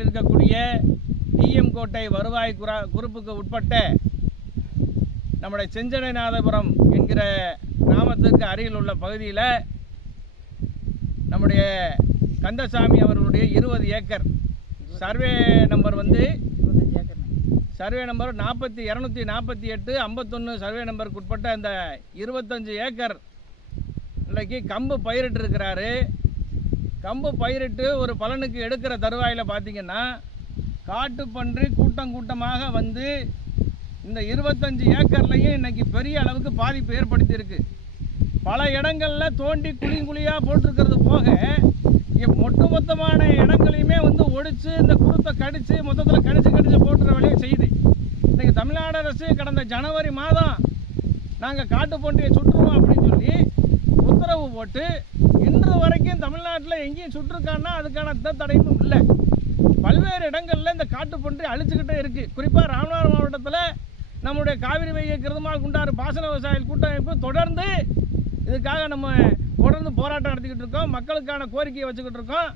இருக்கக்கூடிய டிஎம் கோட்டை வருவாய் குரூப்புக்கு உட்பட்ட நம்முடைய செஞ்சடைநாதபுரம் என்கிற கிராமத்திற்கு அருகில் உள்ள பகுதியில் நம்முடைய கந்தசாமி அவர்களுடைய 20 acre survey number survey number 248 51 survey நம்பருக்கு உட்பட்ட அந்த 25 ஏக்கர் இன்றைக்கு கம்பு பயிரிட்டு இருக்கிறாரு. கம்பு பயிரிட்டு ஒரு பலனுக்கு எடுக்கிற தருவாயில் பார்த்தீங்கன்னா காட்டுப்பன்றி கூட்டமாக வந்து இந்த 25 ஏக்கர்லையும் இன்னைக்கு பெரிய அளவுக்கு பாதிப்பு ஏற்படுத்தியிருக்கு. பல இடங்களில் தோண்டி குழியாக போட்டிருக்கிறது போக மொத்தமான இடங்களையுமே வந்து ஒடிச்சு இந்த குருத்தை கடித்து மொத்தத்தில் கடிச்சு போட்டுற வேலையை செய்யுது. இன்றைக்கி தமிழ்நாடு அரசு கடந்த ஜனவரி மாதம் நாங்கள் காட்டுப்பன்றியை சுற்றுவோம் அப்படின்னு சொல்லி உத்தரவு போட்டு இன்று வரைக்கும் தமிழ்நாட்டில் எங்கேயும் சுற்றுருக்கான்னா அதுக்கான தடையும் இல்லை. பல்வேறு இடங்களில் இந்த காட்டுப்பன்றி அழிச்சுக்கிட்டே இருக்குது. குறிப்பாக ராமநாதபுரம் மாவட்டத்தில் நம்முடைய காவிரி வைகை கிருதமால் குண்டாறு பாசன விவசாயிகள் கூட்டமைப்பு தொடர்ந்து இதுக்காக நம்ம தொடர்ந்து போராட்டம் நடத்திக்கிட்டு இருக்கோம். மக்களுக்கான கோரிக்கையை வச்சுக்கிட்டு இருக்கோம்.